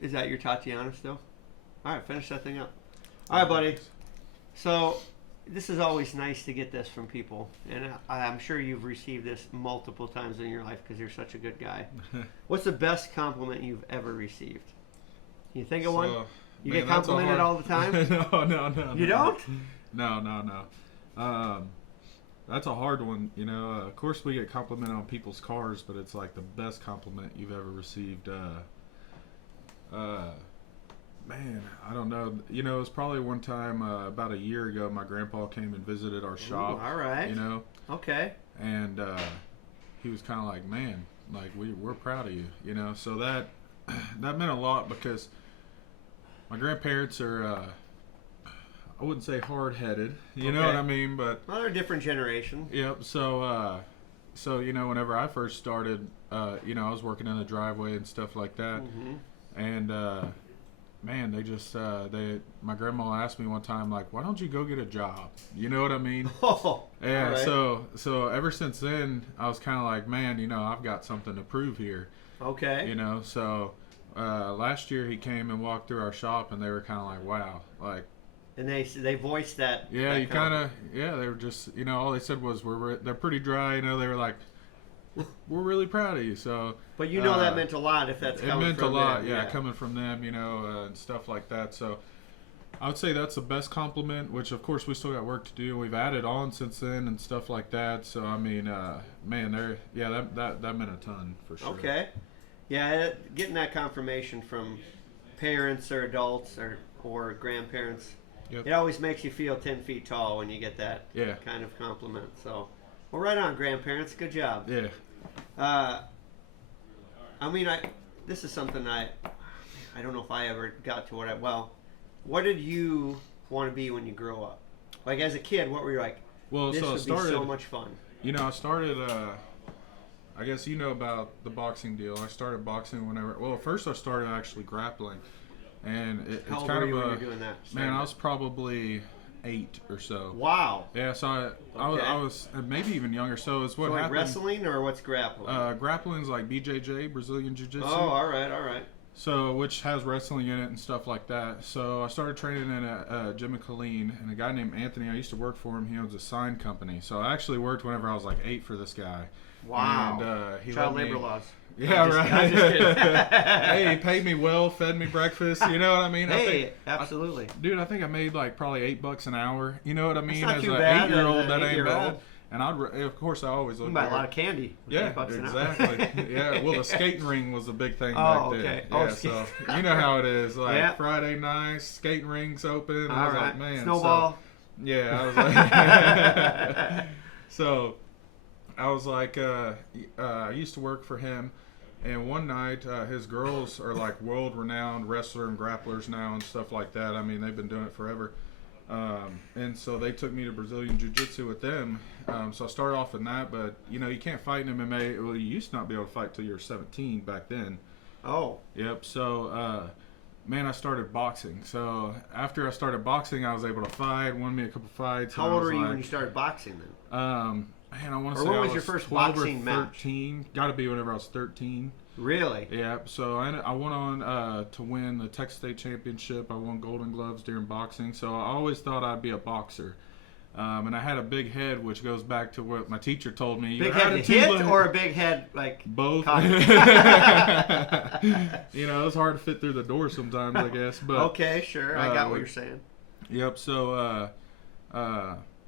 Is that your Tatiana still? All right, finish that thing up. All right, buddy. So this is always nice to get this from people, and I'm sure you've received this multiple times in your life because you're such a good guy. What's the best compliment you've ever received? Can you think of one? You get complimented all the time? No. You don't? No. That's a hard one. Of course we get complimented on people's cars, but it's like the best compliment you've ever received. Man, I don't know. It was probably one time about a year ago. My grandpa came and visited our shop. Ooh, all right. Okay. And he was kind of like, "Man, like we're proud of you." So that meant a lot because my grandparents are. I wouldn't say hard-headed. You know what I mean? But they're a different generation. Yep. So whenever I first started, I was working in the driveway and stuff like that, and. Man, they just my grandma asked me one time, like, why don't you go get a job? You know what I mean? Oh, yeah. Right. So ever since then, I was kind of like, man, I've got something to prove here. Okay. So last year he came and walked through our shop, and they were kind of like, wow, like. And they voiced that. Yeah, you kind of they were just all they said was they're pretty dry. They were like. We're really proud of you. So, but that meant a lot if that's coming from them. It meant a lot, yeah, coming from them, and stuff like that. So, I would say that's the best compliment. Which, of course, we still got work to do. We've added on since then and stuff like that. So, I mean, man, that meant a ton for sure. Okay, yeah, getting that confirmation from parents or adults or grandparents, it always makes you feel 10 feet tall when you get that kind of compliment. So. Well, right on, grandparents. Good job. Yeah. This is something I don't know if I ever got to what did you want to be when you grow up? Like as a kid, what were you like? Well, this so would I started, be so much fun. I started. I guess about the boxing deal. I started boxing whenever. Well, first I started actually grappling, and it's How old kind were of you when you were doing that? Man, I was probably 8 or so. Wow. Yeah, so I was maybe even younger. So it's what like happened. Wrestling or what's grappling? Grappling's like BJJ, Brazilian Jiu-Jitsu. Oh, all right. So which has wrestling in it and stuff like that. So I started training in a gym in Killeen, and a guy named Anthony. I used to work for him. He owns a sign company. So I actually worked whenever I was like 8 for this guy. Wow. And he child labor laws. Yeah, right. I'm just kidding. Hey, he paid me well, fed me breakfast. You know what I mean? Hey, absolutely. Dude, I think I made like probably $8 an hour. You know what I mean? That's not As too an bad. 8-year-old, that ain't eight-year-old. bad. And of course, I always You look. can buy a lot of candy. Yeah, $8 an exactly. Yeah, well, the skating ring was a big thing back then. Okay. Yeah, so you know how it is. Like Friday nights, skating rinks open. I was like, man, snowball. So, yeah, I was like, so I was like, I used to work for him. And one night, his girls are like world-renowned wrestler and grapplers now and stuff like that. I mean, they've been doing it forever. And so they took me to Brazilian Jiu-Jitsu with them. So I started off in that, but, you can't fight in MMA. Well, you used to not be able to fight till you were 17 back then. Oh. Yep. So, man, I started boxing. So after I started boxing, I was able to fight, won me a couple fights. How old were you when you started boxing then? Man, I want to say when I was was your first 12 boxing or 13. Got to be whenever I was 13. Really? Yeah. So I went on to win the Texas State Championship. I won Golden Gloves during boxing. So I always thought I'd be a boxer. And I had a big head, which goes back to what my teacher told me. Big head to hit or a big head like both? It was hard to fit through the door sometimes, I guess. But okay, sure. I got what you're saying. Yep. So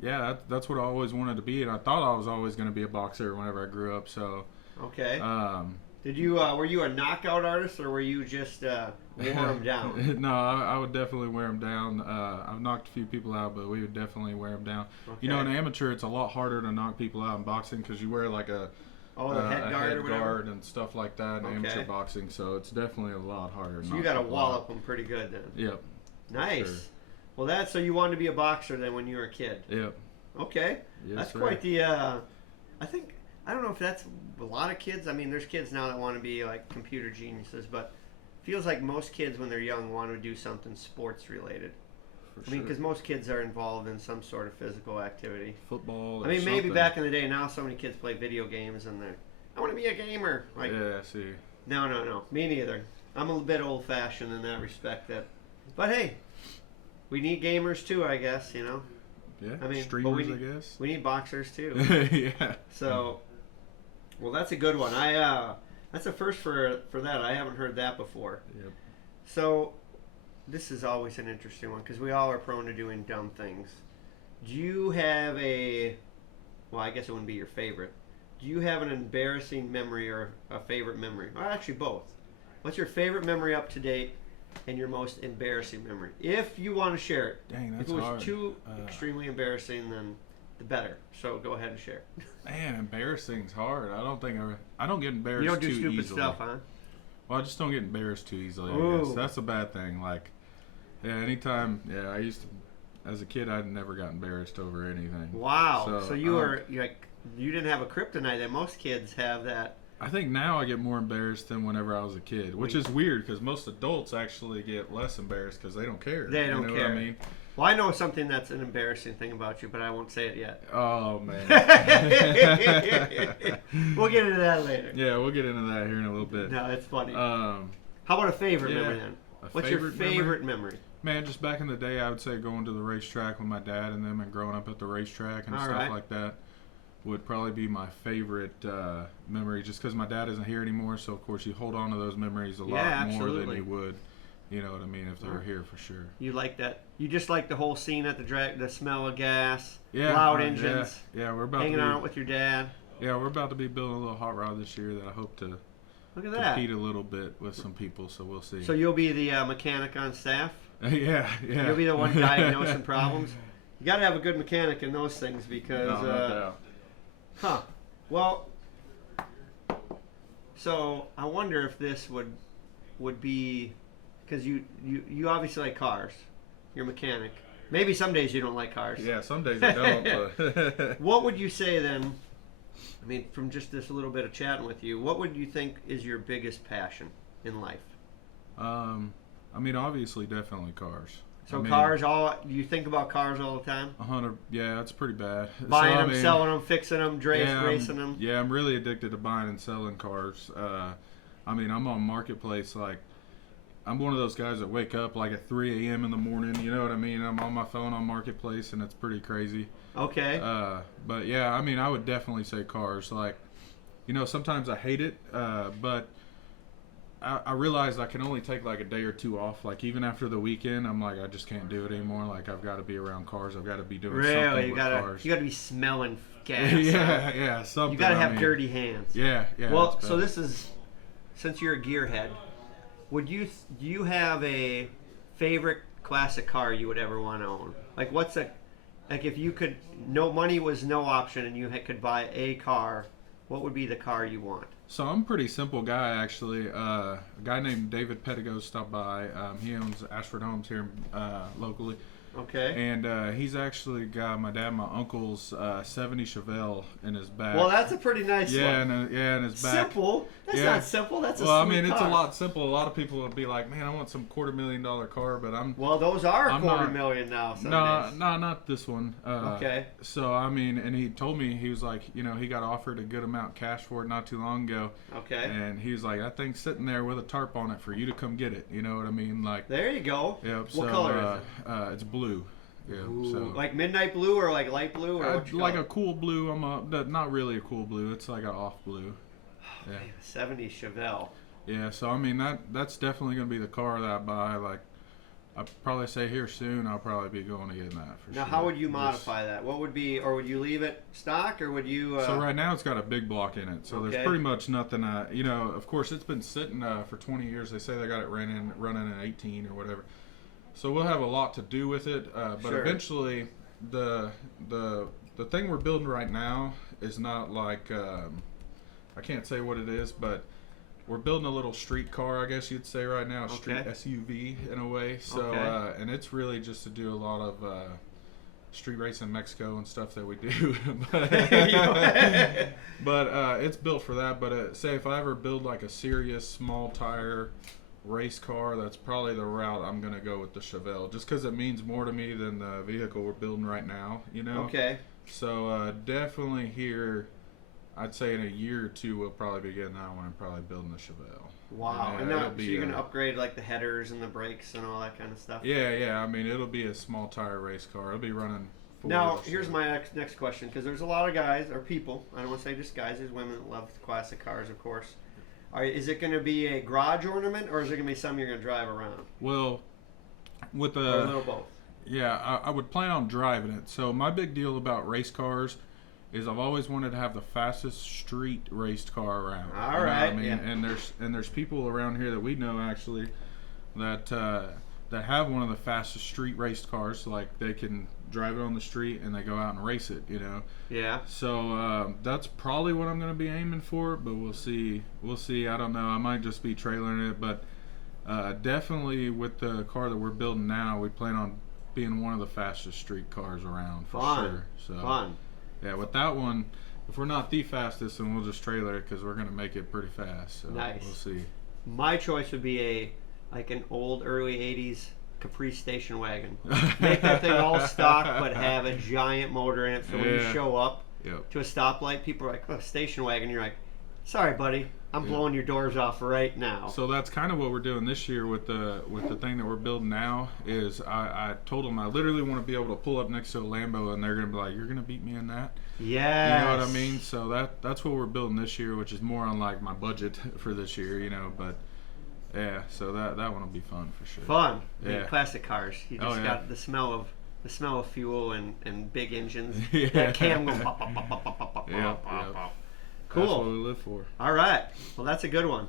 yeah, that's what I always wanted to be, and I thought I was always going to be a boxer whenever I grew up. So okay. Did you were you a knockout artist or were you just wear them down? No, I would definitely wear them down. I've knocked a few people out, but we would definitely wear them down. Okay. In amateur, it's a lot harder to knock people out in boxing because you wear like a head guard and stuff like that in amateur boxing. So it's definitely a lot harder. So you got to wallop them pretty good then. Yep. Nice. Sure. Well, so you wanted to be a boxer then when you were a kid. Yep. Okay. Yes, that's sir. Quite the. I don't know if that's a lot of kids. I mean, there's kids now that want to be like computer geniuses, but it feels like most kids when they're young want to do something sports related. I mean, because most kids are involved in some sort of physical activity. Football. I mean, maybe back in the day. Now, so many kids play video games, and I want to be a gamer. Like, yeah, I see. No, me neither. I'm a bit old-fashioned in that respect. But hey, we need gamers too, I guess. You know. Yeah. I mean, streamers, I guess. We need boxers too. Yeah. So, well, that's a good one. That's a first for that. I haven't heard that before. Yep. So, this is always an interesting one because we all are prone to doing dumb things. Do you have well, I guess it wouldn't be your favorite. Do you have an embarrassing memory or a favorite memory? Well, actually, both. What's your favorite memory up to date and your most embarrassing memory? If you want to share it. Dang, that's If it was hard. too extremely embarrassing, then the better. So go ahead and share. Man, embarrassing's hard. I don't get embarrassed You don't do too stupid easily. stuff, huh? Well, I just don't get embarrassed too easily, I Ooh. guess. That's a bad thing. Like, yeah, anytime, yeah, I used to, as a kid, I never got embarrassed over anything. Wow. So you you didn't have a kryptonite, and most kids have that. I think now I get more embarrassed than whenever I was a kid, which is weird because most adults actually get less embarrassed because they don't care. They don't you know care. What I mean? Well, I know something that's an embarrassing thing about you, but I won't say it yet. Oh, man. We'll get into that later. Yeah, we'll get into that here in a little bit. No, it's funny. How How about a favorite memory then? What's your favorite favorite memory? Man, just back in the day, I would say going to the racetrack with my dad and them and growing up at the racetrack and All stuff right. like that would probably be my favorite memory just because my dad isn't here anymore. So, of course, you hold on to those memories a lot more than absolutely. you would, you know what I mean, if they were here for sure. You like that? You just like the whole scene at the drag, the smell of gas, Yeah, loud engines, Yeah, we're about hanging to be, out with your dad. Yeah, we're about to be building a little hot rod this year that I hope to Look at that. compete a little bit with some people, so we'll see. So you'll be the mechanic on staff? yeah. You'll be the one diagnosing problems? You got to have a good mechanic in those things because... No doubt. Huh. Well, so I wonder if this would be... Because you obviously like cars. You're a mechanic. Maybe some days you don't like cars. Yeah, some days I don't. But What would you say then, I mean, from just this little bit of chatting with you, what would you think is your biggest passion in life? I mean, obviously, definitely cars. So I mean, cars, you think about cars all the time? 100. Yeah, that's pretty bad. Buying So, I them, mean, selling them, fixing them, racing them? Yeah, I'm really addicted to buying and selling cars. I mean, I'm on Marketplace like. I'm one of those guys that wake up like at 3 a.m. in the morning, you know what I mean? I'm on my phone on Marketplace, and it's pretty crazy. Okay. But yeah, I mean, I would definitely say cars. Like, you know, sometimes I hate it, but I realize I can only take like a day or two off. Like, even after the weekend, I'm like, I just can't do it anymore. Like, I've got to be around cars. I've got to be doing something with cars. You gotta be smelling gas. yeah, something. You gotta I have mean, dirty hands. Yeah. Well, it's so bad. this is, since you're a gearhead, do you have a favorite classic car you would ever want to own? Like, like if you could, no money was no option and you could buy a car, what would be the car you want? So I'm a pretty simple guy, actually. A guy named David Pettigo stopped by. He owns Ashford Homes here locally. Okay. And he's actually got my dad and my uncle's 70 Chevelle in his back. Well, that's a pretty nice one. In his back. Simple? That's Yeah. not simple. That's a Well, I sweet mean, it's car. a lot simple. A lot of people would be like, man, I want some $250,000 car, but I'm... Well, those are I'm $250,000 now. Some days. No, not this one. Okay. So, I mean, and he told me, he was like, you know, he got offered a good amount of cash for it not too long ago. Okay. And he was like, that thing's sitting there with a tarp on it for you to come get it. You know what I mean? Like, There you go. yep. What so, color is it's blue. Yeah. Ooh, So like midnight blue or like light blue or what you like call a cool blue. Not really a cool blue. It's like an off blue. Yeah. it? 70 Chevelle. Yeah. So I mean that's definitely gonna be the car that I buy. Like I'd probably say here soon I'll probably be going to get that for Now, sure. how would you modify that? What would be, or would you leave it stock, or would you? So right now it's got a big block in it. So Okay. there's pretty much nothing. You know, of course it's been sitting for 20 years. They say they got it running in 18 or whatever. So we'll have a lot to do with it. But Sure. eventually, the thing we're building right now is not like I can't say what it is, but we're building a little street car, I guess you'd say right now, a street Okay. SUV in a way. So Okay. and it's really just to do a lot of street race in Mexico and stuff that we do. but it's built for that. But say if I ever build like a serious small tire race car, that's probably the route I'm gonna go with the Chevelle, just because it means more to me than the vehicle we're building right now. You know. Okay. So definitely here, I'd say in a year or two we'll probably be getting that one and probably building the Chevelle. Wow. Yeah, And it'll now, so be, you're gonna upgrade like the headers and the brakes and all that kind of stuff. Yeah. I mean, it'll be a small tire race car. It'll be running. Now, here's my next question, because there's a lot of guys or people. I don't want to say just guys. There's women that love classic cars, of course. Is it going to be a garage ornament, or is it going to be something you're going to drive around? Well, with Or a little both. Yeah, I would plan on driving it. So my big deal about race cars is I've always wanted to have the fastest street raced car around. All right. I mean, Yeah. and there's people around here that we know actually that that have one of the fastest street raced cars. Like they can drive it on the street and they go out and race it. You know. Yeah. So that's probably what I'm going to be aiming for. But we'll see. I don't know. I might just be trailering it, but definitely with the car that we're building now, we plan on being one of the fastest street cars around for sure. So, Fun. yeah, with that one, if we're not the fastest, then we'll just trailer it because we're gonna make it pretty fast. So Nice. We'll see. My choice would be an old early '80s Caprice station wagon. Make that thing all stock, but have a giant motor in it. So when you Yeah. show up Yep. to a stoplight, people are like, "Oh, station wagon." You're like, "Sorry, buddy, I'm blowing your doors off right now." So that's kind of what we're doing this year with the thing that we're building now. Is I told them I literally want to be able to pull up next to a Lambo and they're gonna be like, "You're gonna beat me in that." Yes. You know what I mean? So that's what we're building this year, which is more on like my budget for this year, you know. But yeah, so that one will be fun for sure. Fun. Yeah. Classic cars. You just Oh, yeah. got the smell of fuel and big engines. Yeah. That cam going pop, pop, pop, pop, pop, pop, Yep, pop, yep. pop. That's what Cool. we live for. All right. Well, that's a good one.